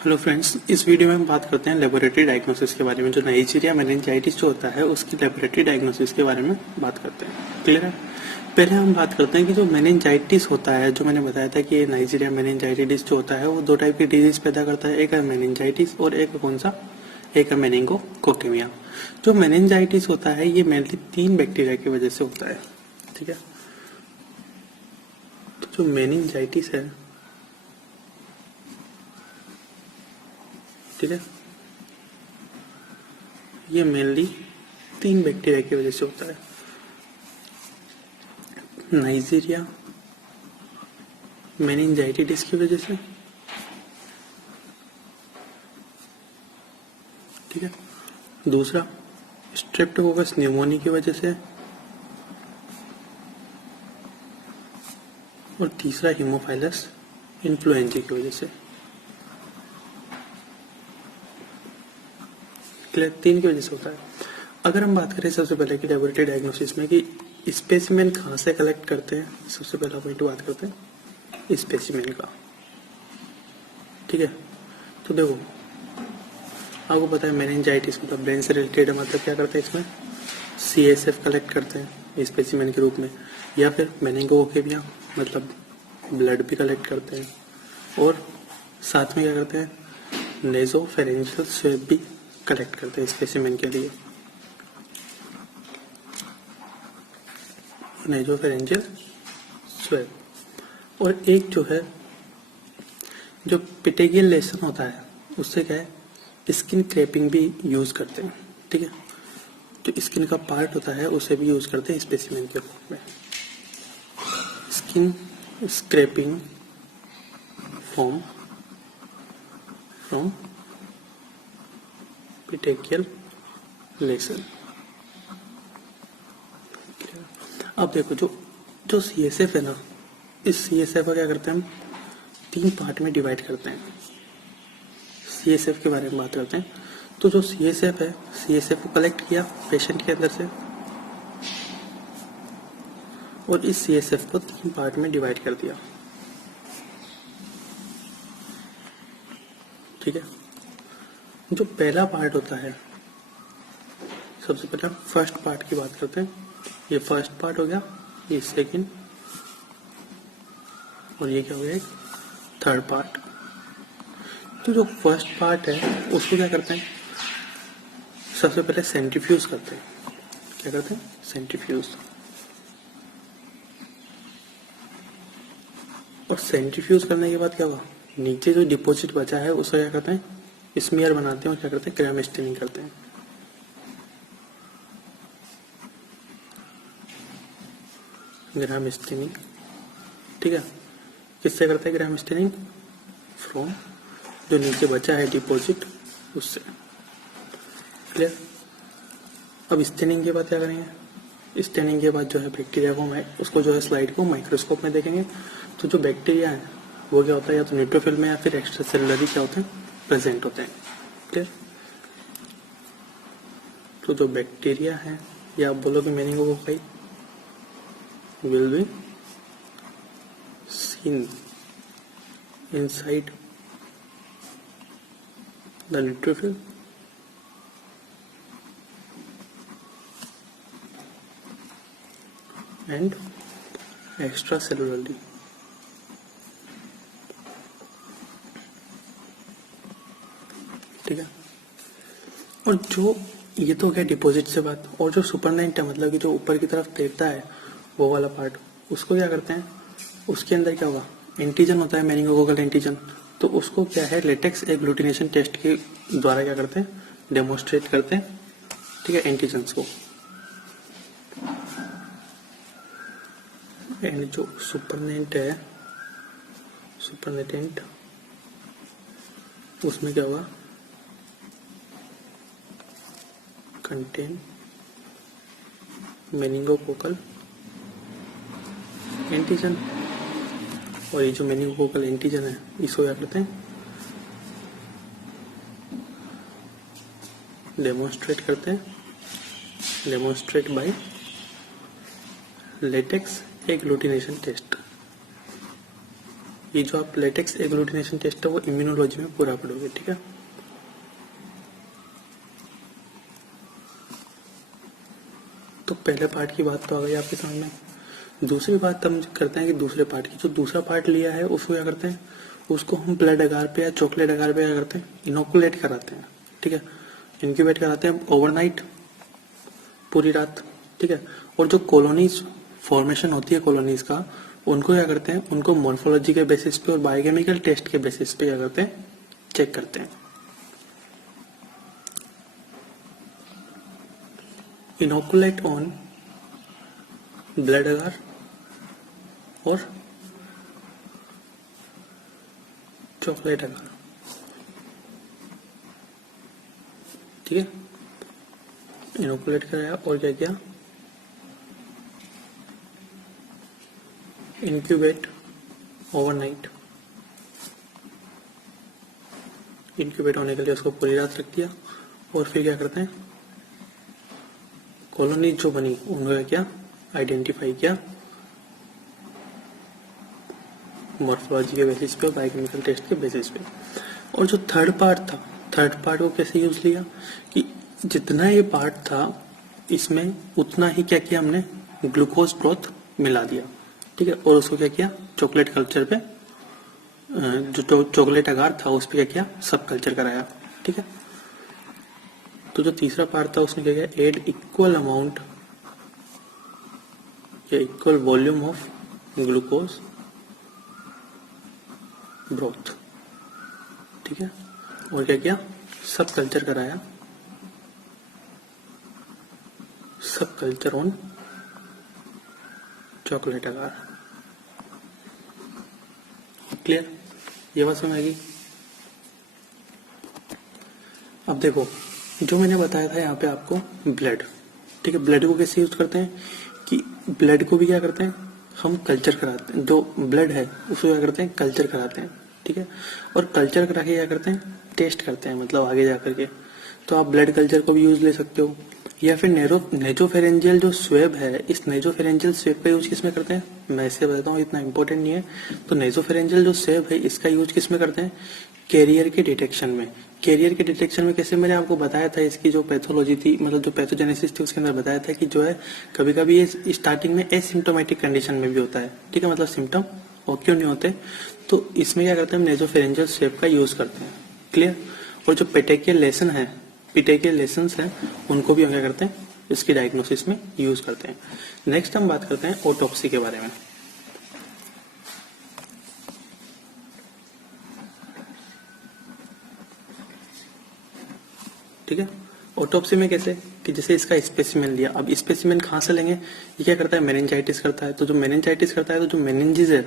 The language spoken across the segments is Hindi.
हेलो फ्रेंड्स, इस वीडियो में हम बात करते हैं लेबोरेटरी डायग्नोसिस के बारे में। जो नाइजीरिया मेनिंजाइटिस जो होता है उसकी लेबोरेटरी डायग्नोसिस के बारे में बात करते हैं। क्लियर है? पहले हम बात करते हैं कि जो मेनिंजाइटिस होता है, जो मैंने बताया था कि ये नाइजीरिया मेनिंजाइटिस जो होता है वो दो टाइप की डिजीज पैदा करता है। एक है मेनिंजाइटिस और एक कौन सा, एक है मेनिंगोकोकेमिया। जो मेनिंजाइटिस होता है ये मेनली 3 बैक्टीरिया की वजह से होता है। ठीक है, तो जो मेनिंजाइटिस है, ठीक है, ये मेनली 3 बैक्टीरिया की वजह से होता है। नाइजीरिया मेनिंजाइटिस की वजह से, ठीक है, दूसरा स्ट्रेप्टोकोकस न्यूमोनी की वजह से, और तीसरा हीमोफाइलस इन्फ्लुएंजा की वजह से। क्लियर? 3 की वजह से होता है। अगर हम बात करें सबसे पहले की लेबोरेटरी डायग्नोसिस में कि स्पेसिमेन कहाँ से कलेक्ट करते हैं, सबसे पहला पॉइंट बात करते हैं स्पेसिमेन का। ठीक है, तो देखो आपको पता है मेनिंजाइटिस मतलब ब्रेन से रिलेटेड है, मतलब क्या करते हैं इसमें CSF कलेक्ट करते हैं स्पेसिमेन के रूप में, या फिर मेनिंगोकोकेमिया मतलब ब्लड भी कलेक्ट करते हैं, और साथ में क्या करते हैं नेजोफेरेंजियल स्वेब भी कलेक्ट करते हैं स्पेसिमेन के लिए। नेजोफेरेंजियल स्वेब, और एक जो है जो पिटेगियल लेशन होता है उससे क्या है स्किन क्रैपिंग भी यूज करते हैं। ठीक है, जो स्किन का पार्ट होता है उसे भी यूज करते हैं स्पेसिमेन के रूप में। स्किन स्क्रैपिंग फ्रॉम पिटेगियल लेशन। अब देखो जो जो CSF है ना, इस CSF का क्या करते हैं हम 3 पार्ट में डिवाइड करते हैं। CSF के बारे में बात करते हैं। तो जो CSF है, CSF को कलेक्ट किया पेशेंट के अंदर से, और इस CSF को 3 पार्ट में डिवाइड कर दिया। ठीक है, जो पहला पार्ट होता है, सबसे पहले हम फर्स्ट पार्ट की बात करते हैं। ये फर्स्ट पार्ट हो गया, ये सेकंड, और ये क्या हो गया एक थर्ड पार्ट। तो जो फर्स्ट पार्ट है उसको क्या करते हैं, सबसे पहले सेंट्रीफ्यूज करते हैं। क्या करते हैं? सेंट्रीफ्यूज। और सेंट्रीफ्यूज करने के बाद क्या हुआ, नीचे जो डिपॉजिट बचा है उसको क्या करते हैं स्मीयर बनाते हैं, और क्या करते हैं ग्राम स्टेनिंग करते हैं। ग्राम स्टेनिंग, ठीक है, किससे करते हैं ग्राम स्टेनिंग? फ्रॉम जो नीचे बचा है डिपॉजिट उससे। क्लियर? अब स्टेनिंग के बाद क्या करेंगे, स्टेनिंग के बाद जो है बैक्टीरिया को उसको जो है स्लाइड को माइक्रोस्कोप में देखेंगे। तो जो बैक्टीरिया है वो क्या होता है, या तो न्यूट्रोफिल में या फिर एक्स्ट्रा सेलुलरी क्या होते हैं प्रेजेंट होते हैं। क्लियर? तो जो बैक्टीरिया है, या आप बोलोगे मेनिंगोकोकाई will be seen inside the neutrophil and extracellularly। ठीक है, और जो ये तो क्या डिपॉजिट से बात, और जो सुपरनेंट है मतलब कि जो ऊपर की तरफ तैरता है वो वाला पार्ट, उसको क्या करते हैं, उसके अंदर क्या होगा एंटीजन होता है मेनिंगोकोकल एंटीजन। तो उसको क्या है लेटेक्स एग्लूटिनेशन टेस्ट के द्वारा क्या करते हैं डेमोन्स्ट्रेट करते हैं। ठीक है, एंटीजन्स को। एंड जो सुपरनेंट है, सुपरनेटेंट, उसमें क्या होगा कंटेन मेनिंगोकोकल एंटीजन। और ये जो मेनिंगोकोकल एंटीजन है इसको क्या करते हैं डेमोन्स्ट्रेट करते हैं, demonstrate by latex agglutination test. ये जो आप लेटेक्स एग्लूटिनेशन टेस्ट है वो इम्यूनोलॉजी में पूरा पढ़ोगे, ठीक है। तो पहले पार्ट की बात तो आ गई आपके सामने। दूसरी बात हम करते हैं कि दूसरे पार्ट की, जो दूसरा पार्ट लिया है उसको क्या करते हैं, उसको हम ब्लड अगार पे या चॉकलेट अगार पे क्या करते हैं, इनोकुलेट कराते हैं, ठीक है। इंक्यूबेट कराते हैं ओवरनाइट, पूरी रात, ठीक है। और जो कॉलोनीज फॉर्मेशन होती है कॉलोनीज का, उनको क्या करते हैं, उनको मॉर्फोलॉजी के बेसिस पे और बायोकेमिकल टेस्ट के बेसिस पे क्या करते हैं, चेक करते हैं। इनोकुलेट ऑन ब्लड अगार और चॉकलेट अगार, ठीक है। इनोकुलेट कराया और क्या किया, इंक्यूबेट ओवरनाइट, इंक्यूबेट होने के लिए उसको पूरी रात रख दिया। और फिर क्या करते हैं, कॉलोनी जो बनी उन्होंने क्या आइडेंटिफाई किया मॉर्फोलॉजी के बेसिस पे, बायोकेमिकल टेस्ट के बेसिस पे। और जो थर्ड पार्ट था, थर्ड पार्ट को कैसे यूज लिया कि जितना ये पार्ट था इसमें उतना ही क्या किया हमने, ग्लूकोज ब्रोथ मिला दिया, ठीक है। और उसको क्या किया, चॉकलेट कल्चर पे, जो चॉकलेट अगार था उस पर क्या किया, सब कल्चर कराया, ठीक है। तो जो तीसरा पार्ट था उसने क्या किया, एड इक्वल अमाउंट या equal volume of glucose broth, ठीक है। और क्या किया, सब कल्चर कराया, सब culture on chocolate agar. Clear, ये बात समझ आएगी। अब देखो जो मैंने बताया था यहाँ पे आपको ब्लड, ठीक है। ब्लड को कैसे यूज करते हैं कि ब्लड को भी क्या करते हैं, हम कल्चर कराते हैं, जो ब्लड है उसको क्या करते हैं, कल्चर कराते हैं, ठीक है। और कल्चर करा के क्या करते हैं, टेस्ट करते हैं, मतलब आगे जाकर के। तो आप ब्लड कल्चर को भी यूज ले सकते हो, या फिर नेजोफेरेंजियल जो स्वेब है, इस नेजोफेरेंजियल स्वेब का यूज किसमें करते हैं, मैं इससे बताता हूँ, इतना इंपॉर्टेंट नहीं है। तो नेजोफेरेंजियल जो स्वेब है इसका यूज किसमें करते हैं, कैरियर के डिटेक्शन में। कैरियर के डिटेक्शन में कैसे, मैंने आपको बताया था इसकी जो पैथोलॉजी थी, मतलब जो पैथोजेनेसिस थी उसके अंदर बताया था कि जो है कभी कभी ये स्टार्टिंग में एसिम्टोमेटिक कंडीशन में भी होता है, ठीक है, मतलब सिम्टम और क्यों नहीं होते। तो इसमें क्या करते हैं, हम नेजोफेरेंजियल स्वेब का यूज करते हैं, क्लियर। और जो पेटेकियल लेसन है, पेटेकियल लेसन्स हैं, उनको भी हम क्या करते हैं, इसकी डायग्नोसिस में यूज करते हैं। नेक्स्ट हम बात करते हैं ऑटोप्सी के बारे में, ठीक है। ऑटोप्सी में कैसे कि जैसे इसका स्पेसिमेन लिया, अब स्पेसिमेन कहाँ से लेंगे, ये क्या करता है, मेनिंजाइटिस करता है। तो जो मेनिंजाइटिस करता है तो जो मेनिंजिस है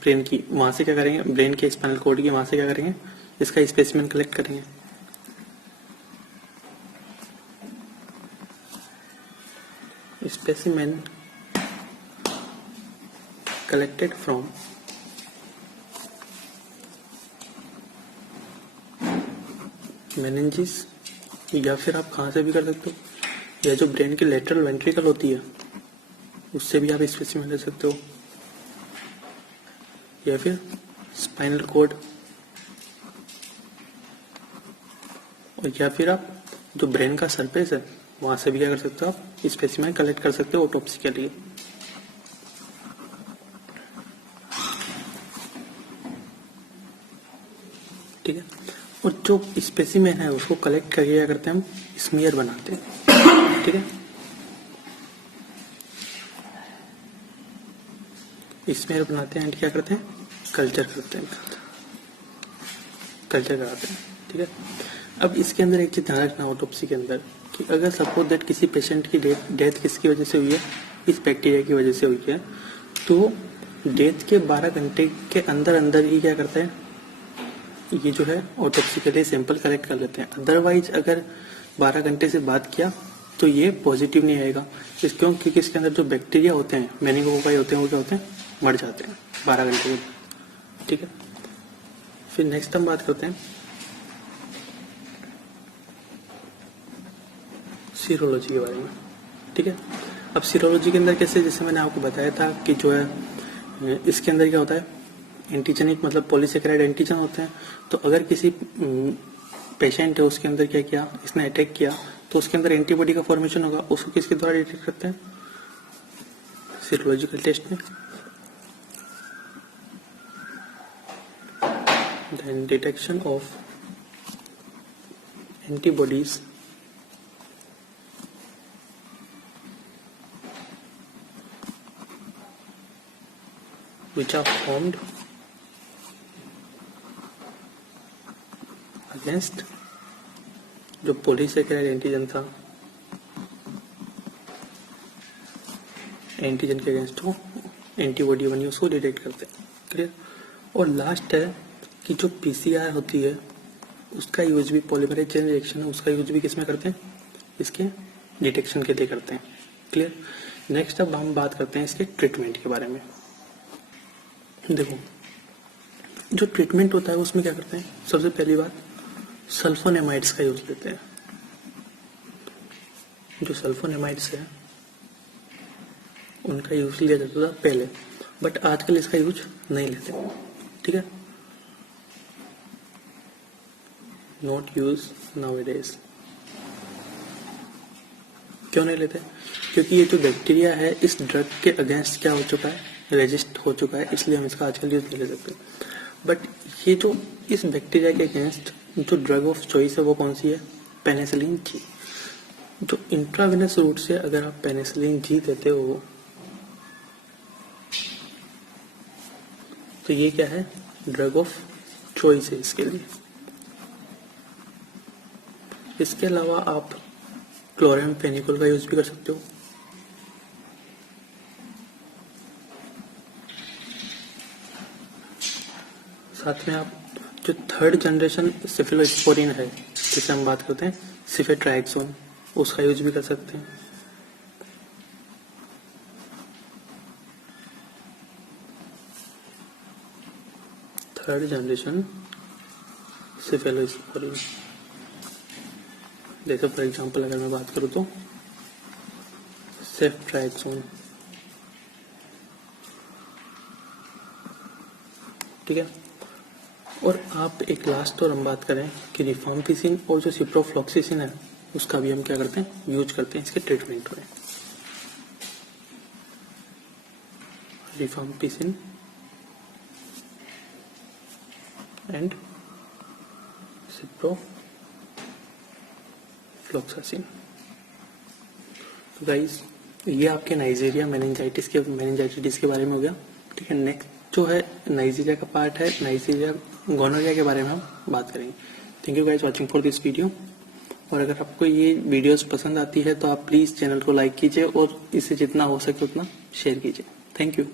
ब्रेन की, वहां से क्या करेंगे, ब्रेन के स्पाइनल कॉर्ड की, वहां से क्या करेंगे, इसका स्पेसिमेन कलेक्ट करेंगे। स्पेसिमेन कलेक्टेड फ्रॉम मेनिंजिस, या फिर आप कहाँ से भी कर सकते हो, या जो ब्रेन की लेटरल वेंट्रिकल होती है उससे भी आप स्पेसिमेन ले सकते हो, या फिर स्पाइनल कॉर्ड, और या फिर आप जो ब्रेन का सरफेस है वहां से भी क्या कर सकते हो, आप स्पेसिमेन कलेक्ट कर सकते हो ऑटोप्सी के लिए। ठीक है। और जो स्पेसिमेन है उसको कलेक्ट करके क्या करते हैं, हम स्मीयर बनाते हैं, ठीक है। स्मीयर बनाते हैं एंड क्या करते हैं, कल्चर करते हैं, कल्चर कराते हैं, ठीक है। अब इसके अंदर एक चीज ध्यान रखना ऑटोप्सी के अंदर कि अगर सपोज दैट किसी पेशेंट की डेथ किसकी वजह से हुई है, इस बैक्टीरिया की वजह से हुई है, तो डेथ के 12 घंटे के अंदर अंदर ही क्या करते हैं, ये जो है ऑटोप्सी के लिए सैंपल कलेक्ट कर लेते हैं। अदरवाइज अगर 12 घंटे से बात किया तो ये पॉजिटिव नहीं आएगा। क्योंकि इसके अंदर जो बैक्टीरिया होते हैं, मेनिंगोकोकाई होते हैं, वो क्या होते हैं, मर जाते हैं 12 घंटे के, ठीक है। फिर नेक्स्ट हम बात करते हैं सीरोलॉजी के बारे में, ठीक है। अब सीरोलॉजी के अंदर कैसे, जैसे मैंने आपको बताया था कि जो है इसके अंदर क्या होता है, एंटीजेनिक मतलब पॉलीसेकेराइड एंटीजन होते हैं। तो अगर किसी पेशेंट है उसके अंदर क्या किया, इसने अटैक किया, तो उसके अंदर एंटीबॉडी का फॉर्मेशन होगा। उसको किसके द्वारा डिटेक्ट करते हैं? सीरोलॉजिकल टेस्ट में। Then detection of antibodies which are formed against जो पॉलीसेकेराइड एंटीजन था, एंटीजन के अगेंस्ट वो एंटीबॉडी बनी उसको डिटेक्ट करते हैं। क्लियर। और लास्ट है कि जो पीसीआर होती है उसका यूज भी, पॉलीमरेज चेन रिएक्शन है उसका यूज भी किसमें करते हैं? इसके डिटेक्शन के लिए करते हैं। क्लियर। नेक्स्ट अब हम बात करते हैं इसके ट्रीटमेंट के बारे में। देखो जो ट्रीटमेंट होता है उसमें क्या करते हैं? सबसे पहली बात सल्फोनेमाइड्स का यूज लेते हैं। जो सल्फोनेमाइड्स है उनका यूज लिया जाता था पहले, बट आजकल इसका यूज नहीं लेते। ठीक है, नॉट यूज नाउअडेज। क्यों नहीं लेते? क्योंकि ये जो बैक्टीरिया है इस ड्रग के अगेंस्ट क्या हो चुका है? रेजिस्ट हो चुका है, इसलिए हम इसका आजकल यूज नहीं ले सकते। बट ये जो इस बैक्टीरिया के अगेंस्ट जो ड्रग ऑफ चॉइस है वो कौन सी है? Penicillin G. जो इंट्रावेनस रूट से अगर आप पेनिसिलिन जी देते हो तो ये क्या है? ड्रग ऑफ चॉइस है इसके लिए। इसके अलावा आप क्लोरामफेनिकोल का यूज भी कर सकते हो। साथ में आप जो थर्ड जनरेशन सिफिलोस्पोरिन है जिसे हम बात करते हैं सिफेट्राइक्सोन, उसका यूज भी कर सकते हैं। थर्ड जनरेशन सिफिलोस्पोरिन, जैसे फॉर एग्जांपल अगर मैं बात करूं तो सेफ्ट्राइक्सोन। ठीक है। और आप एक लास्ट और हम बात करें कि रिफाम्पिसिन और जो सिप्रोफ्लॉक्सिसिन है उसका भी हम क्या करते हैं? यूज करते हैं इसके ट्रीटमेंट में। Rifampicin and ciprofloxacin. तो गाइस ये आपके नाइजीरिया मेनिंजाइटिस के बारे में हो गया। ठीक है। नेक्स्ट जो है नाइजीरिया का पार्ट है, नाइजीरिया गोनोरिया के बारे में हम बात करेंगे। Thank you guys watching for this video. और अगर आपको ये वीडियोस पसंद आती है तो आप प्लीज चैनल को लाइक कीजिए और इसे जितना हो सके उतना शेयर कीजिए। Thank you.